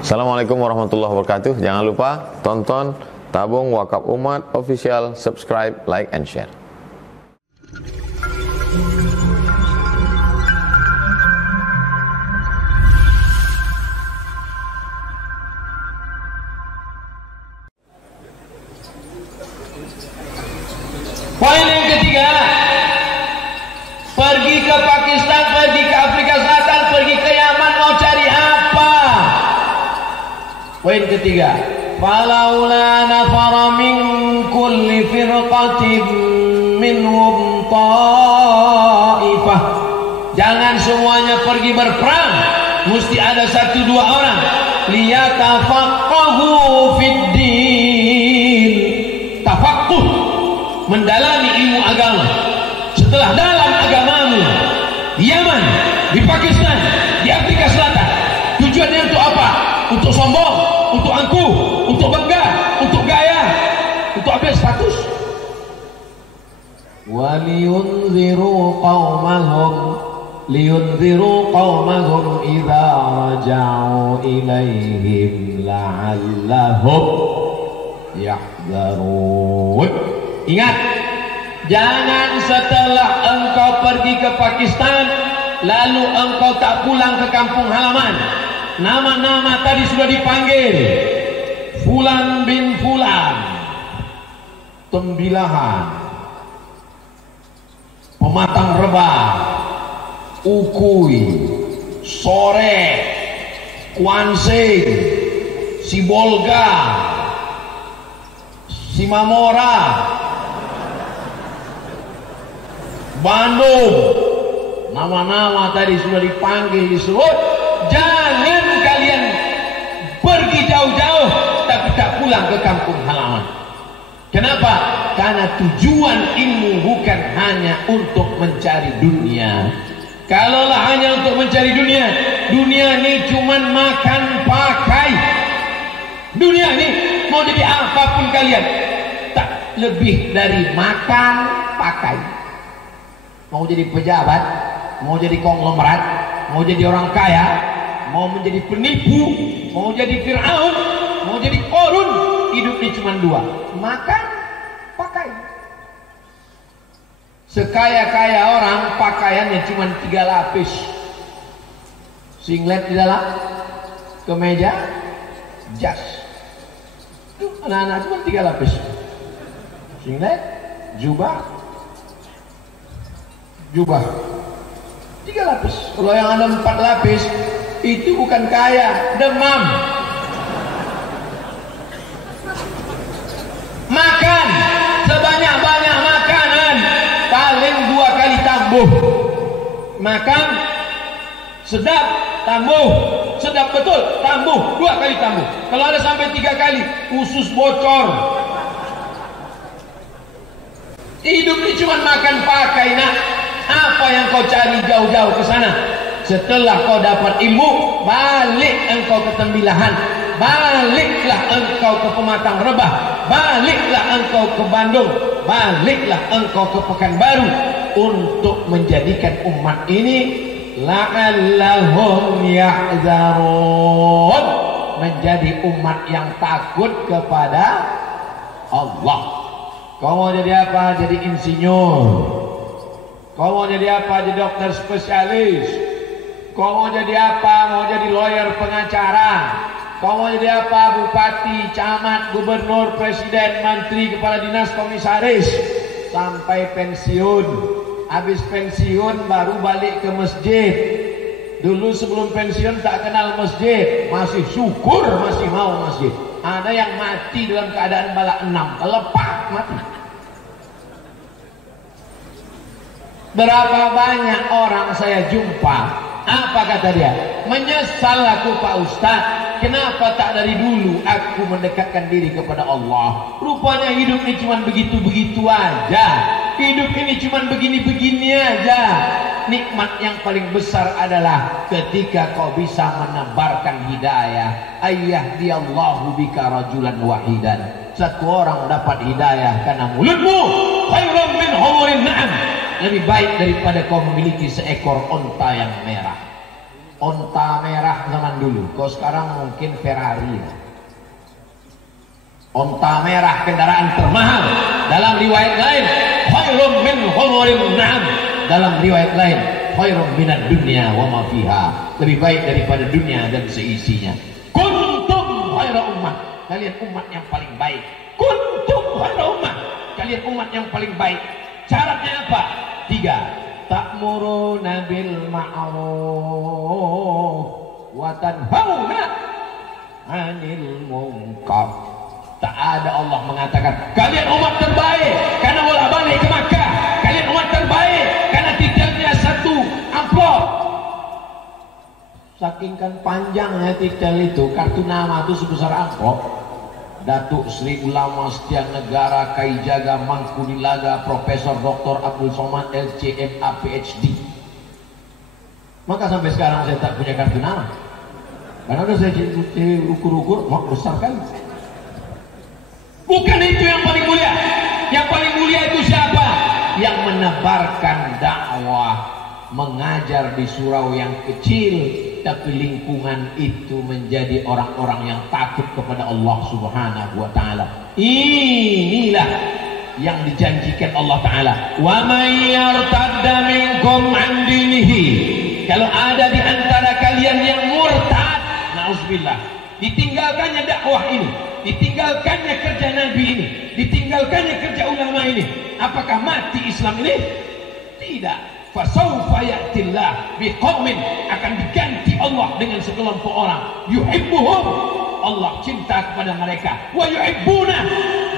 Assalamualaikum warahmatullahi wabarakatuh. Jangan lupa tonton Tabung Wakaf Umat Official, subscribe, like, and share. Poin yang ketiga, pergi ke Pakistan, pergi ke Afrika Selatan, pergi ke Yaman, mau cari apa? Poin ketiga, falaula nafara min kulli firqatin minhum ta'ifah. Jangan semuanya pergi berperang, mesti ada 1-2 orang. Liyatafaqahu fid din. Tafaqquh, mendalami ilmu agama. Setelah dalam agamamu di Yaman, di Pakistan, di Afrika Selatan, tujuannya untuk apa? Untuk sombong, untuk angkuh, untuk bangga, untuk gaya, untuk ambil status. Waliyunziru qawmahum idza raja'u ilaihim la'allahum yahdharun. Ingat, jangan setelah engkau pergi ke Pakistan lalu engkau tak pulang ke kampung halaman. Nama-nama tadi sudah dipanggil, Fulan bin Fulan, Tembilahan, Pematang Rebah, Ukui, Sore, Kuansing, Sibolga, Simamora, Bandung. Nama-nama tadi sudah dipanggil, disebut. Jangan kalian pergi jauh-jauh tapi tak pulang ke kampung halaman. Kenapa? Karena tujuan ilmu bukan hanya untuk mencari dunia. Kalaulah hanya untuk mencari dunia, dunia ini cuman makan pakai. Dunia ini mau jadi apapun kalian, tak lebih dari makan pakai. Mau jadi pejabat, mau jadi konglomerat, mau jadi orang kaya, mau menjadi penipu, mau jadi Fir'aun, mau jadi Qarun, hidup ini cuma 2, makan pakai. Sekaya-kaya orang pakaiannya cuma 3 lapis, singlet di dalam, kemeja, jas. Anak-anak cuma 3 lapis, singlet, jubah, 3 lapis. Kalau yang ada 4 lapis itu bukan kaya, demam. Makan sebanyak-banyak makanan, paling 2 kali tambuh. Makan sedap, tambuh, sedap betul, tambuh, 2 kali tambuh. Kalau ada sampai 3 kali, usus bocor. Hidup ini cuma makan pakai, nak. Apa yang kau cari jauh-jauh ke sana? Setelah kau dapat ilmu, balik engkau ke Tembilahan, baliklah engkau ke Pematang Rebah, baliklah engkau ke Bandung, baliklah engkau ke Pekanbaru untuk menjadikan umat ini la'allahum yahzarun, menjadi umat yang takut kepada Allah. Kau mau jadi apa? Jadi insinyur. Kau mau jadi apa? Jadi dokter spesialis. Kau mau jadi apa? Mau jadi lawyer pengacara. Kau mau jadi apa? Bupati, camat, gubernur, presiden, menteri, kepala dinas, komisaris, sampai pensiun. Habis pensiun baru balik ke masjid. Dulu sebelum pensiun tak kenal masjid, masih syukur masih mau masjid. Ada yang mati dalam keadaan balak 6, kelepak mati. Berapa banyak orang saya jumpa, apa kata dia? Menyesal aku Pak Ustaz, kenapa tak dari dulu aku mendekatkan diri kepada Allah. Rupanya hidup ini cuma begitu-begitu aja. Hidup ini cuma begini-begini aja. Nikmat yang paling besar adalah ketika kau bisa menebarkan hidayah. Ayyahdiyallahu bika rajulan wahidan. Satu orang dapat hidayah karena mulutmu. Khairan min humurin na'am. Lebih baik daripada kau memiliki seekor onta yang merah. onta merah zaman dulu. Kalau sekarang mungkin Ferrari. Onta merah kendaraan termahal. Dalam riwayat lain, khairum min humurin na'am. Dalam riwayat lain, khairum minad dunya wa ma fiha. Lebih baik daripada dunia dan seisinya. Kuntum khairu ummah. Kalian umat yang paling baik. Kuntum khairu ummah. Kalian umat yang paling baik. Syaratnya apa? 3. Ta'muruna bil ma'ruf wa tanhauna 'anil munkar. Tak ada Allah mengatakan kalian umat terbaik karena bolak-balik ke Makkah. Kalian umat terbaik karena titelnya 1 amplop. Saking kan panjangnya titel itu, kartu nama itu sebesar amplop. Datuk Sri Ulama Setiap Negara Kaijaga Mangkudilaga Profesor Dr. Abdul Somad LCMA PhD. Maka sampai sekarang saya tak punya kartu nama. Karena udah saya ukur-ukur, mau besar kan? Bukan itu yang paling mulia. Yang paling mulia itu siapa? Yang menebarkan dakwah, mengajar di surau yang kecil, tapi lingkungan itu menjadi orang-orang yang takut kepada Allah Subhanahu wa taala. Inilah yang dijanjikan Allah taala. Wa may yartadda minkum an dinihi. Kalau ada di antara kalian yang murtad, nauzubillah, ditinggalkannya dakwah ini, ditinggalkannya kerja Nabi ini, ditinggalkannya kerja ulama ini, apakah mati Islam ini? Tidak. Fasawfa ya'tillah biqaumin, akan diganti Allah dengan sekelompok orang, yuhibbuhum, Allah cinta kepada mereka, wa yuhibbuna,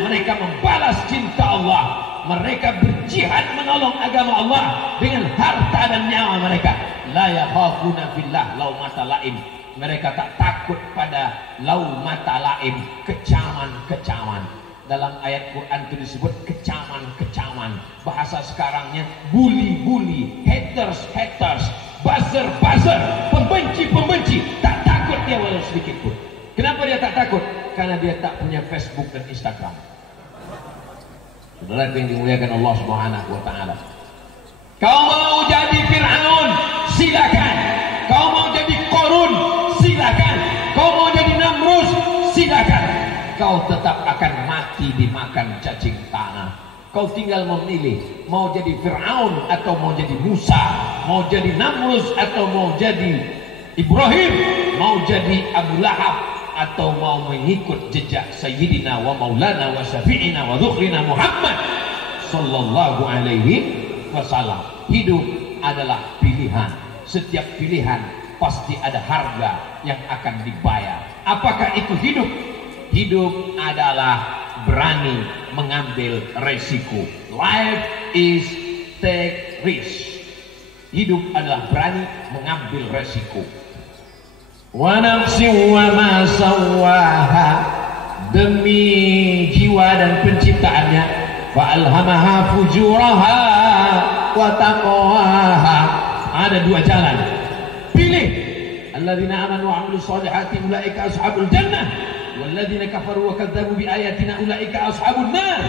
mereka membalas cinta Allah, mereka berjihad menolong agama Allah dengan harta dan nyawa mereka. La yakhafuna fillah laumata laim, mereka tak takut pada laumata laim, kecaman-kecaman. Dalam ayat Quran itu disebut kecaman-kecaman. Bahasa sekarangnya bully-bully, haters-haters, buzzer-buzzer, pembenci-pembenci. Tak takut dia walau sedikit pun. Kenapa dia tak takut? Karena dia tak punya Facebook dan Instagram. Saudara yang dimuliakan Allah Subhanahu wa taala. Kau mau jadi Fir'aun, silakan. Kau mau jadi Qarun, silakan. Kau mau jadi Namrus, silakan. Kau tetap akan mati dimakan cacing tanah. Kau tinggal memilih, mau jadi Fir'aun atau mau jadi Musa, mau jadi Namrus atau mau jadi Ibrahim, mau jadi Abu Lahab atau mau mengikut jejak Sayyidina wa Maulana wa Syafi'ina wa Dzukhrina Muhammad sallallahu alaihi wasallam. Hidup adalah pilihan. Setiap pilihan pasti ada harga yang akan dibayar. Apakah itu hidup? Hidup adalah berani mengambil resiko. Life is take risk. Hidup adalah berani mengambil resiko. Wa nafsin wa ma sawwaha, demi jiwa dan penciptaannya. Fa alhamaha fujuraha wa taqwaha. Ada 2 jalan. Pilih. Alladzina amanu wa 'amilus shalihati ulaika ashabul jannah. Walladzina kafaru wa kadzdzabu bi ayatina ulaika ashabun nar.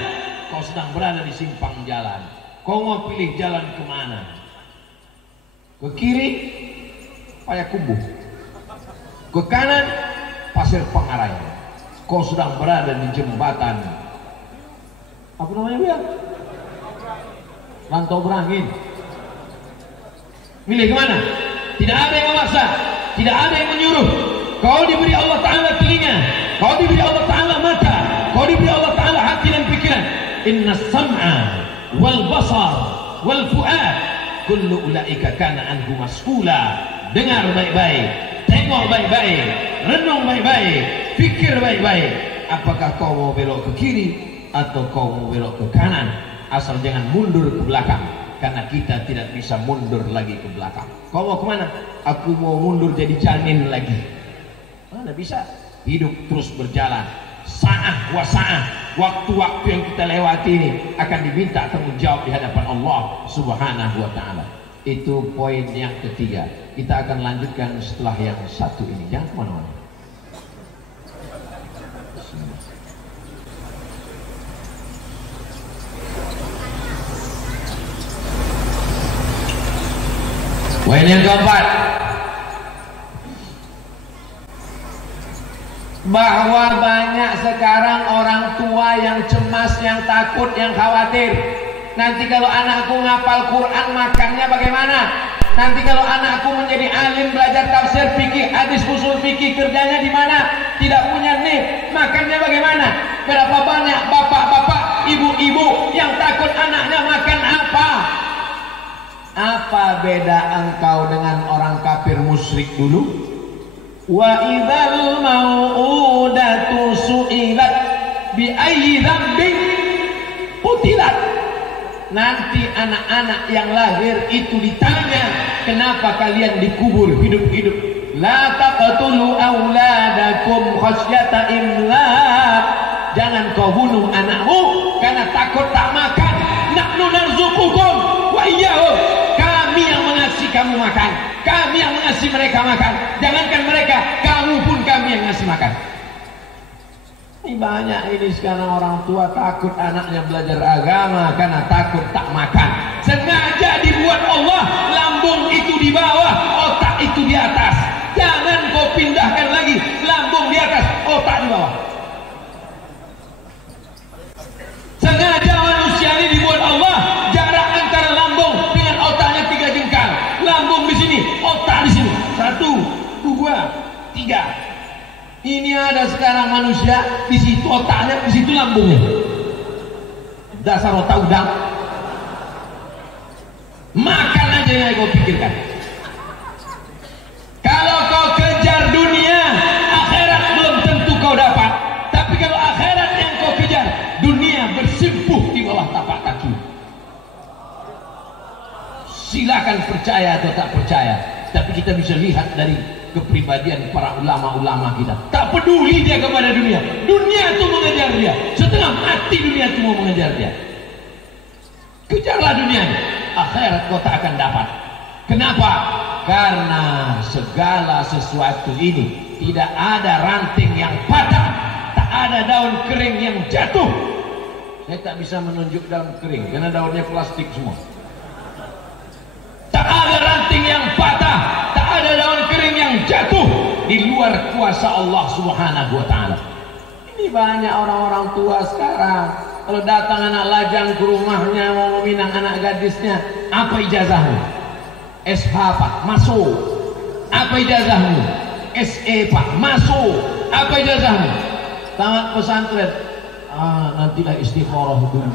Kau sedang berada di simpang jalan. Kau mau pilih jalan kemana? Ke kiri Payakumbuh, ke kanan Pasir Pengarayan. Kau sedang berada di jembatan apa namanya Bu ya? Rantau Berangin. Milih kemana? Tidak ada yang memaksa, tidak ada yang menyuruh. Kau diberi Allah Ta'ala telinga, kau diberi Allah Ta'ala mata, kau diberi Allah Ta'ala hati dan pikiran. Inna sam'a wal basar wal fu'ad kullu ulaika kana anhu mas'ula. Dengar baik-baik, tengok baik-baik, renung baik-baik, pikir baik-baik. Apakah kau mau belok ke kiri atau kau mau belok ke kanan? Asal jangan mundur ke belakang, karena kita tidak bisa mundur lagi ke belakang. Kau mau kemana? Aku mau mundur jadi janin lagi. Mana bisa? Hidup terus berjalan. Sa'ah wa sa'ah, waktu-waktu yang kita lewati ini akan diminta tanggung jawab di hadapan Allah Subhanahu wa taala. Itu poin yang ketiga. Kita akan lanjutkan setelah yang satu ini. Jangan kemana-mana. Poin yang keempat, bahwa banyak sekarang orang tua yang cemas, yang takut, yang khawatir. Nanti kalau anakku ngapal Quran, makannya bagaimana? Nanti kalau anakku menjadi alim, belajar tafsir, fikih, hadis, usul fikih, kerjanya di mana? Tidak punya nih, makannya bagaimana? Berapa banyak bapak-bapak, ibu-ibu yang takut anaknya makan apa? Apa beda engkau dengan orang kafir musyrik dulu? Wa idzal mau'udatu su'ilat bi ayyi dzambin qutilat. Nanti anak-anak yang lahir itu ditanya, kenapa kalian dikubur hidup-hidup? La taqtulu auladakum khasyata imlaq. Jangan kau bunuh anakmu karena takut tak makan. Nahnu narzuqukum wa iyyahum. Kami yang mengasih kamu makan, kami yang mengasih mereka makan. Jangankan mereka, kamu pun kami yang ngasih makan. Ini banyak ini sekarang orang tua takut anaknya belajar agama karena takut tak makan. Sengaja dibuat Allah lambung itu di bawah, otak itu di atas. Jangan kau pindahkan lagi, lambung di atas, otak di bawah. Sengaja manusia ini dibuat Allah jarak antara lambung dengan otaknya 3 jengkal. Lambung di sini, otak di sini. 1, 2, 3. Ini ada sekarang manusia di situ otaknya, di situ lambungnya. Dasar otak udang. Makan aja yang kau pikirkan. Kalau kau kejar dunia, akhirat belum tentu kau dapat. Tapi kalau akhirat yang kau kejar, dunia bersimpuh di bawah tapak kaki. Silakan percaya atau tak percaya, tapi kita bisa lihat dari kepribadian para ulama-ulama kita. Tak peduli dia kepada dunia. Dunia itu mengejar dia. Setengah mati dunia itu mau mengejar dia. Kejarlah dunia. Akhirat kau tak akan dapat. Kenapa? Karena segala sesuatu ini tidak ada ranting yang patah, tak ada daun kering yang jatuh. Saya tak bisa menunjuk daun kering karena daunnya plastik semua. Tak ada ranting yang patah, tak ada daun kering yang jatuh di luar kuasa Allah Subhanahu wa taala. Ini banyak orang-orang tua sekarang kalau datang anak lajang ke rumahnya mau meminang anak gadisnya, apa ijazahmu? SH Pak, masuk. Apa ijazahmu? SE Pak, masuk. Apa ijazahmu? Tamat pesantren. Nantilah istikharah dulu.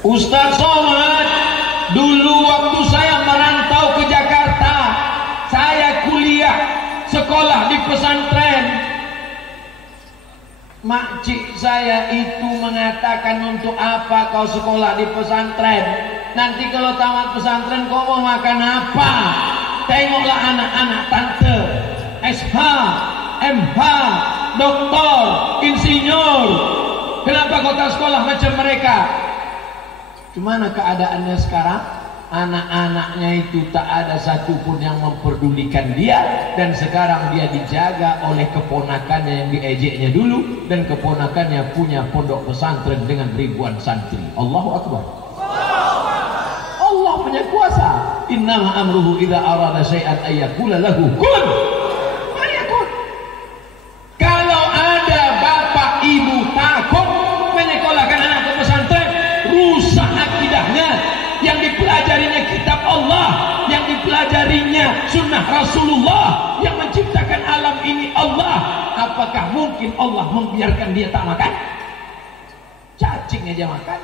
Ustaz Somad, dulu waktu saya merantau ke Jakarta, saya kuliah sekolah di pesantren. Makcik saya itu mengatakan, untuk apa kau sekolah di pesantren? Nanti kalau tamat pesantren kau mau makan apa? Tengoklah anak-anak tante, SH, MH, doktor, insinyur. Kenapa kau tak sekolah macam mereka? Gimana keadaannya sekarang? Anak-anaknya itu tak ada satupun yang memperdulikan dia, dan sekarang dia dijaga oleh keponakannya yang diejeknya dulu, dan keponakannya punya pondok pesantren dengan ribuan santri. Allahu Akbar. Allah punya kuasa. Innama amruhu idza arada syai'an ayyaqula lahu kun fayakun. Kalau ada bapak ibu takut menyekolahkan anak ke pesantren, rusak akidahnya. Yang dipelajarinya kitab Allah, yang dipelajarinya sunnah Rasulullah, yang menciptakan alam ini Allah. Apakah mungkin Allah membiarkan dia tak makan? Cacing aja makan.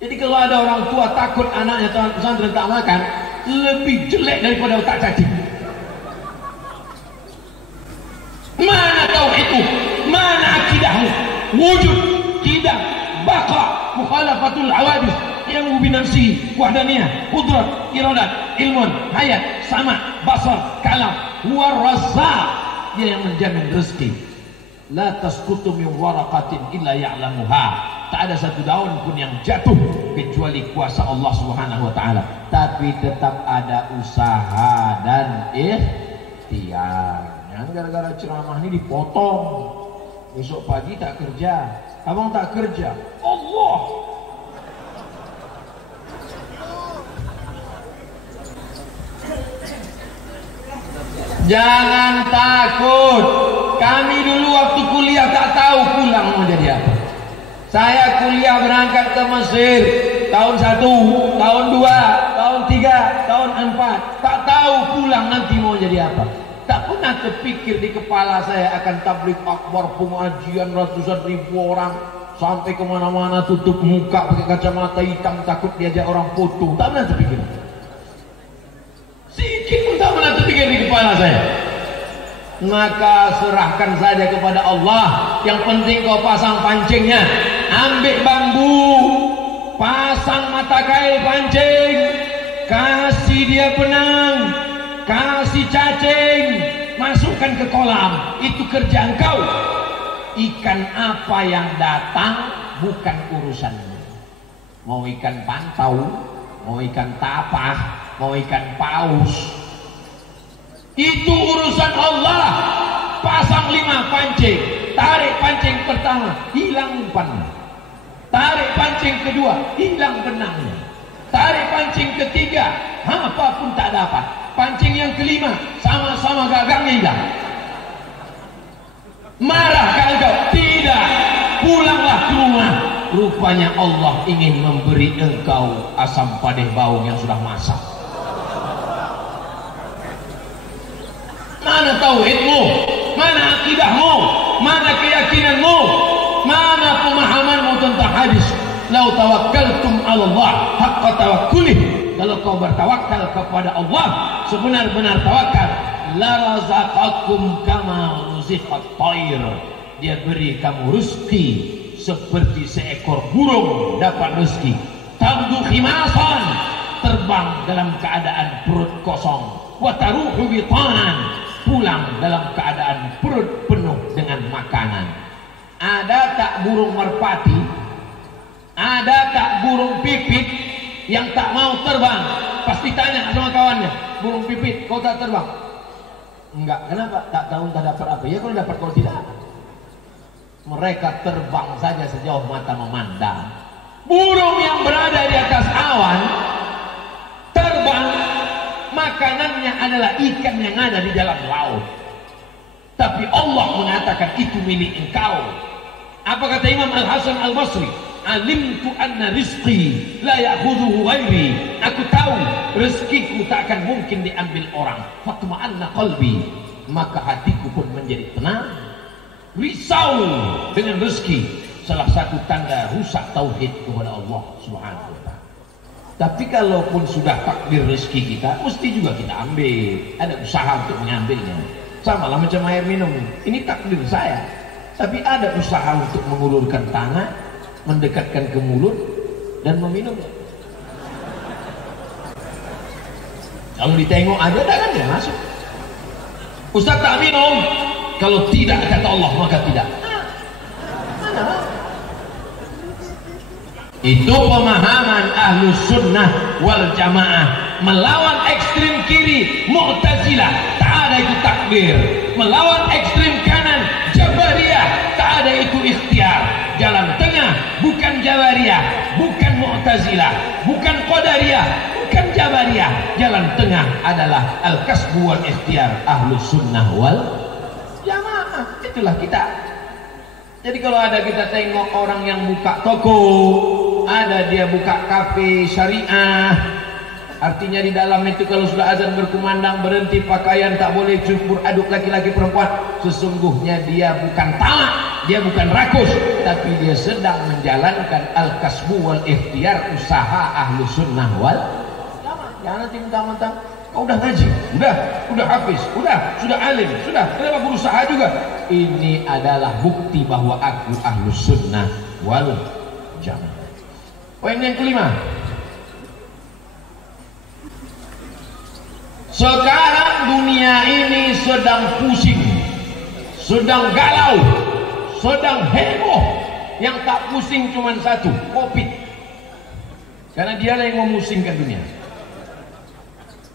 Jadi kalau ada orang tua takut anaknya tamat pesantren tak makan, lebih jelek daripada otak cacing. Mana tauhidmu? Mana akidahmu? Wujud, tidak, baqa, mukhalafatul awadis, yang binafsi, wahdaniyah, qudrat, iradat, ilmun, hayat, sama, basar, kalam, huwa razzaq. Dia yang menjamin rezeki. La tasqutu min waraqatin illa ya'lamuha. Tak ada satu daun pun yang jatuh kecuali kuasa Allah Subhanahu wa taala. Tapi tetap ada usaha dan ikhtiar. Yang gara-gara ceramah ini dipotong. Besok pagi tak kerja. Abang tak kerja. Allah. Jangan takut. Kami dulu waktu kuliah tak tahu pulang mau jadi apa. Saya kuliah berangkat ke Mesir tahun 1, tahun 2, tahun 3, tahun 4. Tak tahu pulang nanti mau jadi apa. Tak pernah kepikir di kepala saya akan tabligh akbar, pengajian ratusan ribu orang, sampai kemana-mana tutup muka pakai kacamata hitam takut diajak orang foto. Tak pernah terpikir. Sikit pun tak pernah terpikir di kepala saya. Maka serahkan saja kepada Allah. Yang penting kau pasang pancingnya. Ambil bambu, pasang mata kail pancing, kasih dia benang, kasih cacing, masukkan ke kolam. Itu kerjaan kau. Ikan apa yang datang bukan urusanmu. Mau ikan pantau, mau ikan tapah, mau ikan paus, itu urusan Allah. Pasang 5 pancing, tarik pancing pertama, hilang umpannya. Tarik pancing kedua, hilang benangnya. Tarik pancing ketiga, apapun tak dapat. Pancing yang kelima, sama-sama gagangnya hilang. Marahkah engkau? Tidak. Pulanglah ke rumah. Rupanya Allah ingin memberi engkau asam padeh baung yang sudah masak. Mana tauhidmu? Mana akidahmu? Mana keyakinanmu? Mana pemahamanmu tentang hadis? Lau tawakkaltum 'ala Allah haqqa tawakkulih. Kalau kau bertawakal kepada Allah sebenar-benar tawakal, la razaqakum kama ruziqat thair. Dia beri kamu rezeki seperti seekor burung dapat rezeki. Tabdu khimasan, terbang dalam keadaan perut kosong. Wa taruhu bitanan, pulang dalam keadaan perut penuh dengan makanan. Ada tak burung merpati? Ada tak burung pipit yang tak mau terbang? Pasti tanya sama kawannya, burung pipit, kau tak terbang? Enggak, kenapa? Tak tahu tak dapat apa. Ya kalau dapat, kalau tidak. Mereka terbang saja sejauh mata memandang. Burung yang berada di atas awan terbang, makanannya adalah ikan yang ada di dalam laut. Tapi Allah mengatakan itu milik engkau. Apa kata Imam Al-Hasan Al-Basri? Alimtu anna rizqi la ya'khudhuhu ghairi. Aku tahu rezekiku tak akan mungkin diambil orang. Fatma'anna qalbi, maka hatiku pun menjadi tenang. Risau dengan rezeki, salah satu tanda rusak tauhid kepada Allah Subhanahu wa taala. Tapi kalaupun sudah takdir rezeki kita, mesti juga kita ambil. Ada usaha untuk mengambilnya. Sama lah macam air minum. Ini takdir saya. Tapi ada usaha untuk mengulurkan tangan, mendekatkan ke mulut dan meminumnya. Kalau ditengok aja tak kan dia masuk. Ustaz tak minum. Kalau tidak kata Allah maka tidak. Itu pemahaman Ahlus Sunnah wal Jamaah. Melawan ekstrim kiri Mu'tazilah, tak ada itu takdir. Melawan ekstrim kanan Jabariyah, tak ada itu ikhtiar. Jalan tengah bukan Jabariyah, bukan Mu'tazilah, bukan Qadariyah, bukan Jabariyah. Jalan tengah adalah al-kasbu wal ikhtiar Ahlus Sunnah wal Jamaah. Itulah kita. Jadi kalau ada kita tengok orang yang buka toko, ada dia buka kafe syariah, artinya di dalam itu kalau sudah azan berkumandang berhenti pakaian, tak boleh campur aduk laki-laki perempuan. Sesungguhnya dia bukan talak, dia bukan rakus, tapi dia sedang menjalankan al-kasbu wal ikhtiar, usaha Ahlus Sunnah wal Jamaah. Jangan nanti mentang-mentang kau udah ngaji, udah hafiz, sudah alim, kenapa berusaha juga? Ini adalah bukti bahwa aku Ahlus Sunnah wal Jamaah. Poin yang kelima, sekarang dunia ini sedang pusing, sedang galau, sedang heboh. Yang tak pusing cuma satu, Covid. Karena dia yang memusingkan dunia.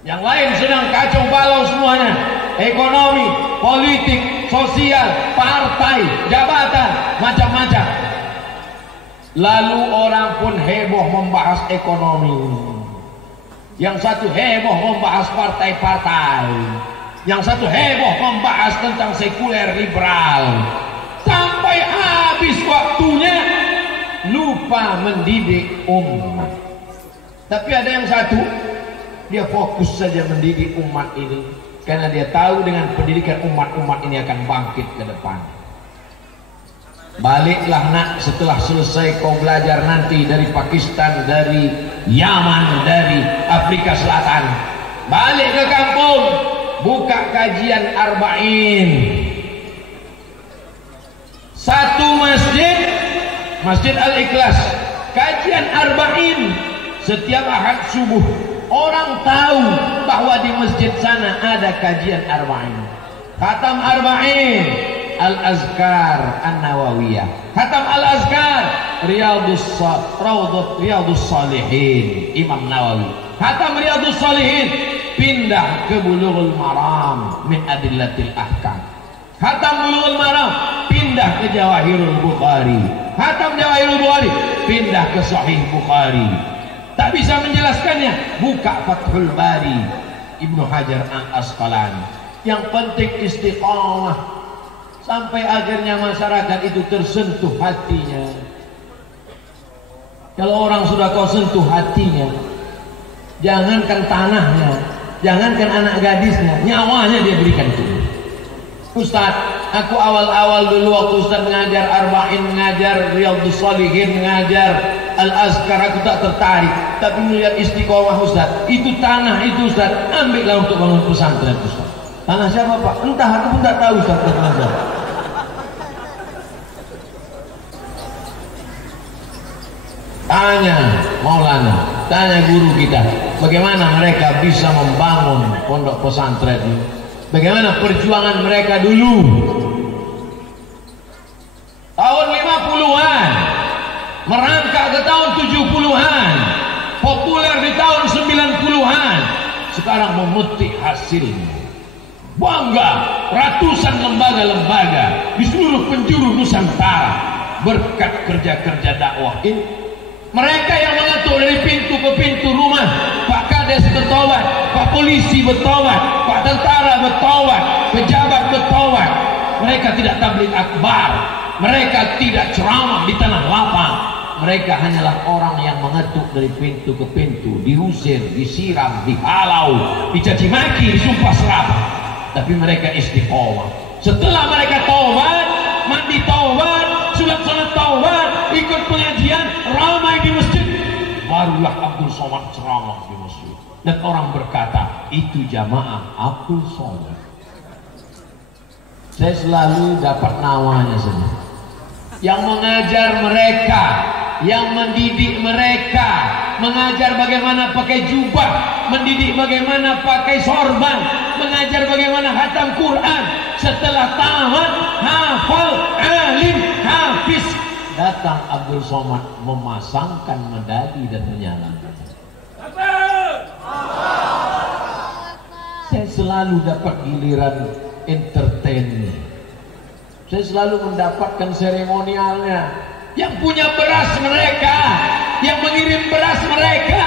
Yang lain sedang kacau balau semuanya. Ekonomi, politik, sosial, partai, jabatan, macam-macam. Lalu orang pun heboh membahas ekonomi. Yang satu heboh membahas partai-partai. yang satu heboh membahas tentang sekuler liberal, sampai habis waktunya lupa mendidik umat. Tapi ada yang satu, dia fokus saja mendidik umat ini karena dia tahu dengan pendidikan umat ini akan bangkit ke depan. Baliklah nak, setelah selesai kau belajar nanti dari Pakistan, dari Yaman, dari Afrika Selatan, balik ke kampung, buka kajian Arba'in. Satu masjid, Masjid Al-Ikhlas, kajian Arba'in setiap Ahad subuh. Orang tahu bahwa di masjid sana ada kajian Arba'in. Khatam Arba'in, Al-Azkar An-Nawawiyah, Khatam Al-Azkar, Riyadus Salihin, Imam Nawawi. Khatam Riyadus Salihin, pindah ke Bulughul Maram min Adillatil Ahkam. Khatam Bulughul Maram, pindah ke Jawahirul Bukhari. Khatam Jawahirul Bukhari, pindah ke Sahih Bukhari. Tak bisa menjelaskannya, buka Fathul Bari, Ibnu Hajar Al-Asqalani. Yang penting istiqamah sampai akhirnya masyarakat itu tersentuh hatinya. Kalau orang sudah kau sentuh hatinya, jangankan tanahnya, jangankan anak gadisnya, nyawanya dia berikan itu. Ustaz, aku awal-awal dulu waktu Ustaz mengajar Arba'in, mengajar Riyadhus Shalihin, mengajar Al-Azkar, aku tak tertarik. Tapi melihat istiqomah Ustaz, itu tanah itu Ustaz, ambillah untuk bangun pesantren Ustaz. Tanah siapa Pak? Entah, aku pun tak tahu Ustaz. Tanya Maulana, tanya guru kita, bagaimana mereka bisa membangun pondok pesantren ini? Bagaimana perjuangan mereka dulu tahun 50-an, merangkak ke tahun 70-an, populer di tahun 90-an, sekarang memetik hasilnya. Bangga ratusan lembaga-lembaga di seluruh penjuru Nusantara berkat kerja-kerja dakwah ini. Mereka yang mengetuk dari pintu ke pintu rumah, Pak Kades bertobat, Pak Polisi bertobat, Pak Tentara bertobat, pejabat bertobat. Mereka tidak tabligh akbar, mereka tidak ceramah di tanah lapang. Mereka hanyalah orang yang mengetuk dari pintu ke pintu, diusir, disiram, dihalau, dicaci maki, disumpah serapah. Tapi mereka istiqomah. Setelah mereka taubat, mandi taubat, sulat taubat, ikut pengajian, ramai di masjid, barulah Abdul Somad ceramah di masjid. Dan orang berkata, itu jamaah Abdul Somad. Saya selalu dapat namanya saja. Yang mengajar mereka, yang mendidik mereka, mengajar bagaimana pakai jubah, mendidik bagaimana pakai sorban, mengajar bagaimana khatam Quran. Setelah tamat, hafal, alim, hafiz, datang Abdul Somad memasangkan medali dan menyalakan. Saya selalu dapat giliran entertain. Saya selalu mendapatkan seremonialnya. Yang punya beras mereka, yang mengirim beras mereka,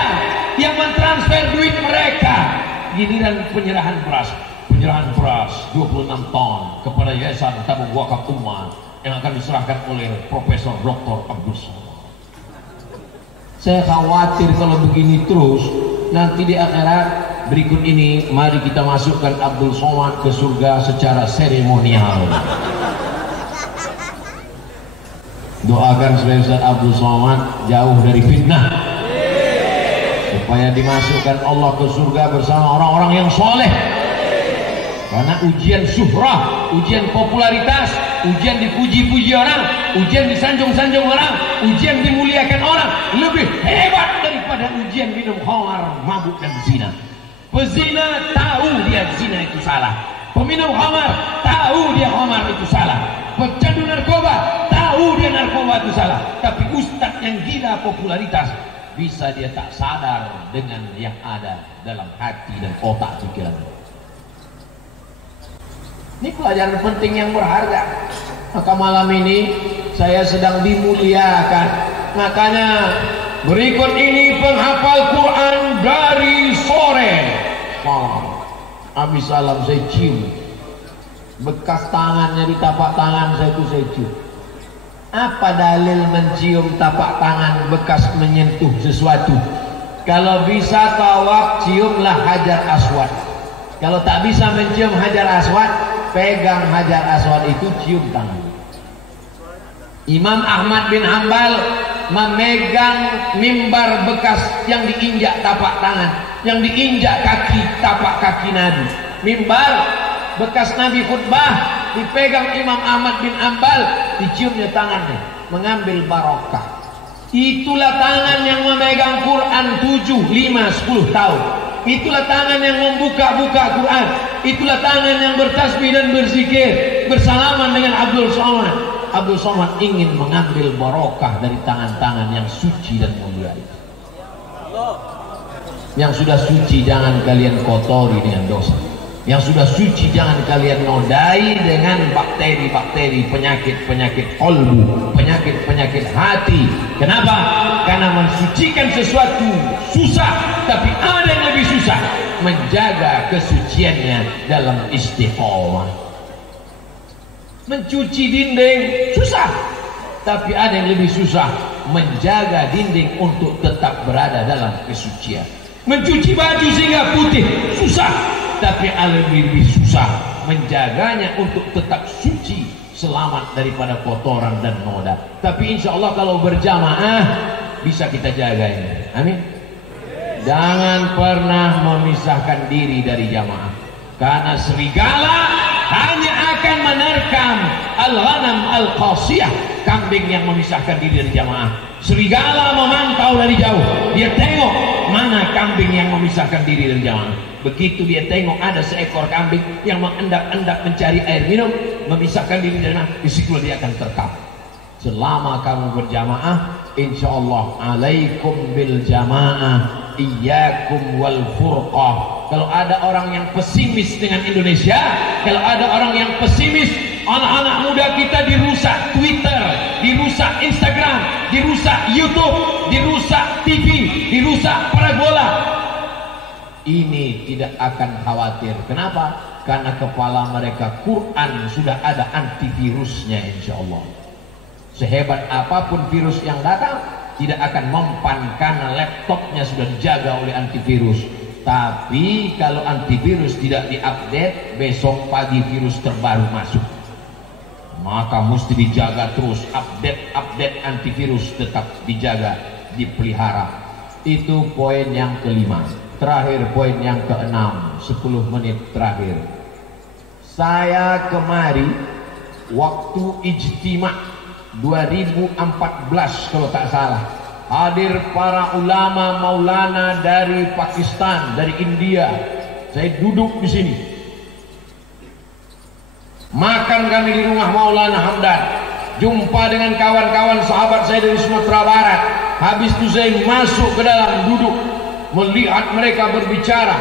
yang mentransfer duit mereka. Giliran penyerahan beras 26 ton kepada Yayasan Tabung Wakaf Umat yang akan diserahkan oleh Profesor Dr. Abdul Somad. Saya khawatir kalau begini terus, nanti di akhirat berikut ini mari kita masukkan Abdul Somad ke surga secara seremonial. Doakan supaya Ustaz Abdul Somad jauh dari fitnah, supaya dimasukkan Allah ke surga bersama orang-orang yang soleh. Karena ujian syuhrah, ujian popularitas, ujian dipuji-puji orang, ujian disanjung-sanjung orang, ujian dimuliakan orang lebih hebat daripada ujian minum khamar, mabuk dan zina. Pezina tahu dia zina itu salah, peminum khamar tahu dia khamar itu salah, pecandu narkoba tahu dia narkoba itu salah. Tapi ustadz yang gila popularitas bisa dia tak sadar dengan yang ada dalam hati dan otak pikiran. Ini pelajaran penting yang berharga. Maka malam ini saya sedang dimuliakan. Makanya berikut ini penghafal Quran dari sore malam. Habis salam saya cium, bekas tangannya di tapak tangan saya itu saya cium. Apa dalil mencium tapak tangan bekas menyentuh sesuatu? Kalau bisa tawaf, ciumlah Hajar Aswad. Kalau tak bisa mencium Hajar Aswad, pegang Hajar Aswad itu, cium tangan. Imam Ahmad bin Hanbal memegang mimbar bekas yang diinjak tapak tangan, yang diinjak kaki, tapak kaki Nabi. Mimbar bekas Nabi khutbah dipegang Imam Ahmad bin Hanbal, diciumnya tangannya, mengambil barokah. Itulah tangan yang memegang Quran 7, 5, 10 tahun. Itulah tangan yang membuka-buka Quran. Itulah tangan yang bertasbih dan berzikir bersalaman dengan Abdul Somad. Abdul Somad ingin mengambil barokah dari tangan-tangan yang suci dan mulia itu. Yang sudah suci jangan kalian kotori dengan dosa. Yang sudah suci jangan kalian nodai dengan bakteri-bakteri, penyakit-penyakit kolbu, penyakit-penyakit hati. Kenapa? Karena mensucikan sesuatu susah, tapi ada yang lebih susah, menjaga kesuciannya dalam istiqomah. Mencuci dinding susah, tapi ada yang lebih susah, menjaga dinding untuk tetap berada dalam kesucian. Mencuci baju sehingga putih susah, tapi ada yang lebih susah, menjaganya untuk tetap suci, selamat daripada kotoran dan noda. Tapi insya Allah kalau berjamaah bisa kita jaga ini. Amin. Jangan pernah memisahkan diri dari jamaah, karena serigala hanya akan menerkam al-ghanam al-qasiyah, kambing yang memisahkan diri dari jamaah. Serigala memantau dari jauh, dia tengok mana kambing yang memisahkan diri dari jamaah. Begitu dia tengok ada seekor kambing yang mengendap-endap mencari air minum, memisahkan diri dari jamaah, disitulah dia akan terkam. Selama kamu berjamaah, insya Allah alaikum bil jamaah, iyyakum wal furqah. Kalau ada orang yang pesimis dengan Indonesia, kalau ada orang yang pesimis, anak-anak muda kita dirusak Twitter, dirusak Instagram, dirusak YouTube, dirusak TV, dirusak parabola. Ini tidak akan khawatir. Kenapa? Karena kepala mereka Quran sudah ada antivirusnya, insya Allah. Sehebat apapun virus yang datang, tidak akan mempan karena laptopnya sudah dijaga oleh antivirus. Tapi kalau antivirus tidak diupdate, besok pagi virus terbaru masuk. Maka mesti dijaga terus, update antivirus tetap dijaga, dipelihara. Itu poin yang kelima. Terakhir poin yang keenam, 10 menit terakhir. Saya kemari waktu ijtima' 2014 kalau tak salah, hadir para ulama maulana dari Pakistan, dari India. Saya duduk di sini, makan kami di rumah Maulana Hamdan, jumpa dengan kawan-kawan sahabat saya dari Sumatera Barat. Habis itu saya masuk ke dalam, duduk melihat mereka berbicara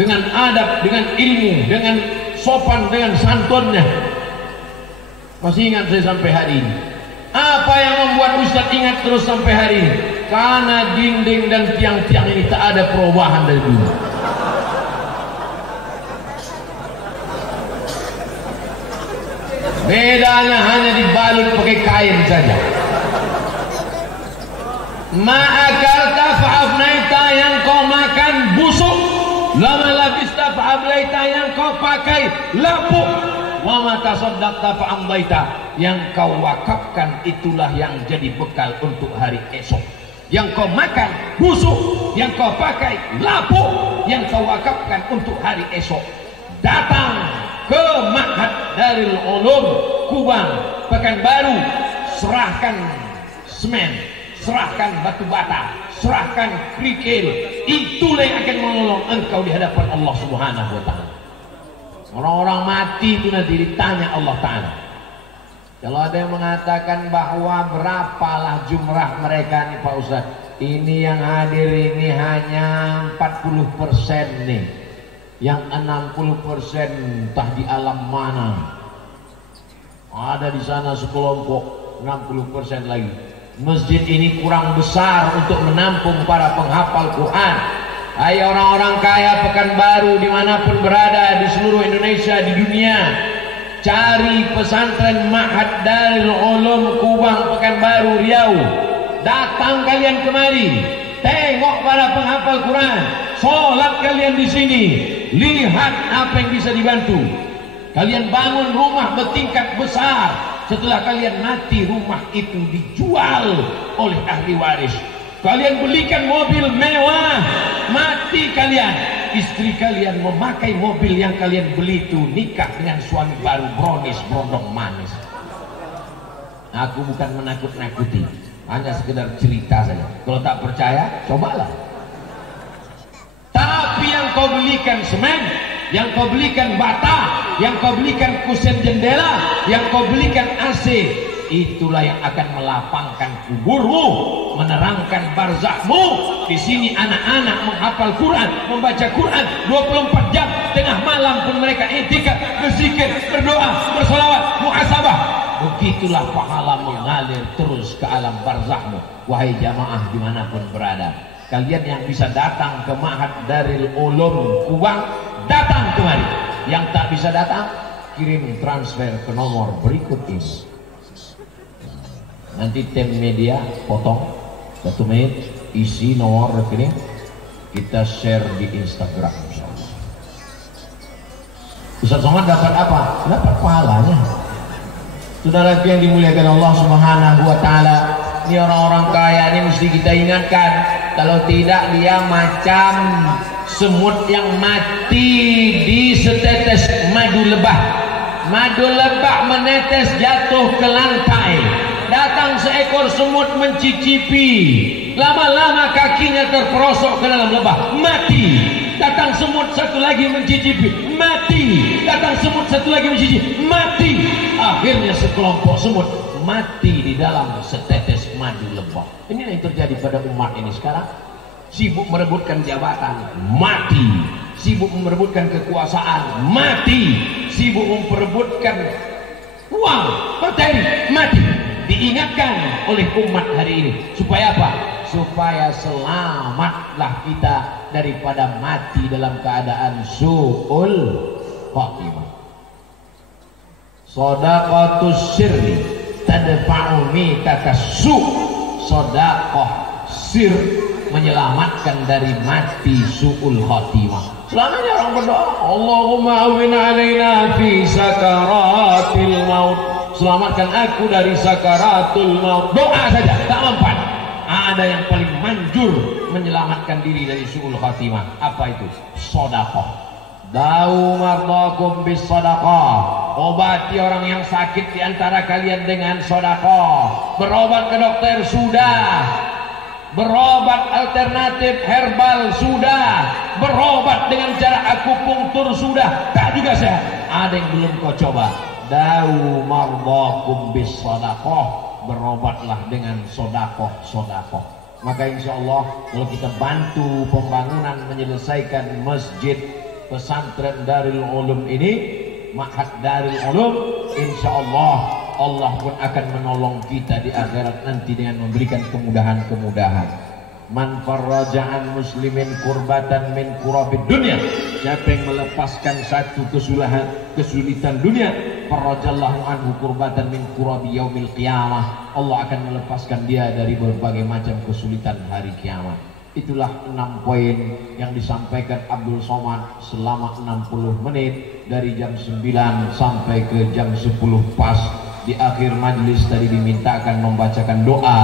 dengan adab, dengan ilmu, dengan sopan, dengan santunnya. Masih ingat saya sampai hari ini. Apa yang membuat Ustadz ingat terus sampai hari ini? Karena dinding dan tiang-tiang ini tak ada perubahan dari dulu. Bedanya hanya dibalut pakai kain saja. Ma'akalta fa'afnaita, yang kau makan busuk. Lama labista fa'ablaita, yang kau pakai lapuk. Wa ma tasaddaqta fa'amdaita, yang kau wakafkan itulah yang jadi bekal untuk hari esok. Yang kau makan busuk, yang kau pakai lapuk, yang kau wakafkan untuk hari esok. Datang ke Ma'had Darul Ulum Kubang, Pekanbaru, serahkan semen, serahkan batu bata, serahkan kerikil. Itulah yang akan menolong engkau di hadapan Allah Subhanahu wa ta'ala. Orang-orang mati itu nanti ditanya Allah Ta'ala. Kalau ada yang mengatakan bahwa berapalah jumlah mereka nih Pak Ustaz, ini yang hadir ini hanya 40% nih, yang 60% entah di alam mana. Ada di sana sekelompok 60% lagi. Masjid ini kurang besar untuk menampung para penghafal Quran. Hai orang-orang kaya Pekanbaru dimanapun berada di seluruh Indonesia, di dunia, cari pesantren Ma'had Darul Ulum Kubang Pekanbaru Riau. Datang kalian kemari, tengok para penghafal Quran, sholat kalian di sini, lihat apa yang bisa dibantu. Kalian bangun rumah bertingkat besar, setelah kalian mati rumah itu dijual oleh ahli waris. Kalian belikan mobil mewah, mati kalian, istri kalian memakai mobil yang kalian beli itu, nikah dengan suami baru bronis brondong manis. Aku bukan menakut-nakuti, hanya sekedar cerita saja. Kalau tak percaya, cobalah. Tapi yang kau belikan semen, yang kau belikan bata, yang kau belikan kusen jendela, yang kau belikan AC, itulah yang akan melapangkan kuburmu, menerangkan barzahmu. Di sini anak-anak menghafal Quran, membaca Quran 24 jam, tengah malam pun mereka i'tikaf, berzikir, berdoa, bersolawat, muhasabah. Begitulah pahala mengalir terus ke alam barzahmu. Wahai jamaah dimanapun berada, kalian yang bisa datang ke Ma'had Darul Ulum Kubang, datang kemari. Yang tak bisa datang, kirim transfer ke nomor berikut ini. Nanti tim media potong 1 menit, isi nomor rekening, kita share di Instagram insyaallah. Ustaz Somad dapat apa? Dapat pahalanya. Saudara yang dimuliakan Allah Subhanahu wa taala, ini orang-orang kaya ini mesti kita ingatkan, kalau tidak dia macam semut yang mati di setetes madu lebah. Madu lebah menetes jatuh ke lantai. Datang seekor semut mencicipi, lama-lama kakinya terperosok ke dalam lebah, mati. Datang semut satu lagi mencicipi, mati. Datang semut satu lagi mencicipi, mati. Akhirnya sekelompok semut mati di dalam setetes madu lebah. Ini yang terjadi pada umat ini sekarang. Sibuk merebutkan jabatan, mati. Sibuk merebutkan kekuasaan, mati. Sibuk memperebutkan uang, materi, mati. Diingatkan oleh umat hari ini supaya apa? Supaya selamatlah kita daripada mati dalam keadaan su'ul khatimah. Shadaqatus sirri tadfa'u mitakas su'. Sedekah sir menyelamatkan dari mati su'ul khatimah. Selamanya orang berdoa, Allahumma awin alaina fi sakaratil maut. Selamatkan aku dari sakaratul maut. Doa saja tak mempan. Ada yang paling manjur menyelamatkan diri dari su'ul khatimah. Apa itu? Sedekah. Da'u mardakum bis sedekah. Obati orang yang sakit di antara kalian dengan sedekah. Berobat ke dokter sudah. Berobat alternatif herbal sudah. Berobat dengan cara akupunktur sudah, tak juga sehat. Ada yang belum kau coba. Da'u mardakum bis sedekah. Berobatlah dengan sedekah. Maka insya Allah kalau kita bantu pembangunan menyelesaikan masjid pesantren Darul Ulum ini, Ma'had Darul Ulum, insya Allah Allah pun akan menolong kita di akhirat nanti dengan memberikan kemudahan-kemudahan. Man farraja'an muslimin kurbatan min kurabid dunia. Siapa yang melepaskan satu kesulitan dunia, farrajallahu anhu kurbatan min kurabi yaumil qiyamah. Allah akan melepaskan dia dari berbagai macam kesulitan hari kiamat. Itulah 6 poin yang disampaikan Abdul Somad selama 60 menit dari jam 9 sampai ke jam 10 pas. Di akhir majlis tadi dimintakan membacakan doa,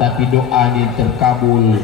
tapi doa ini terkabul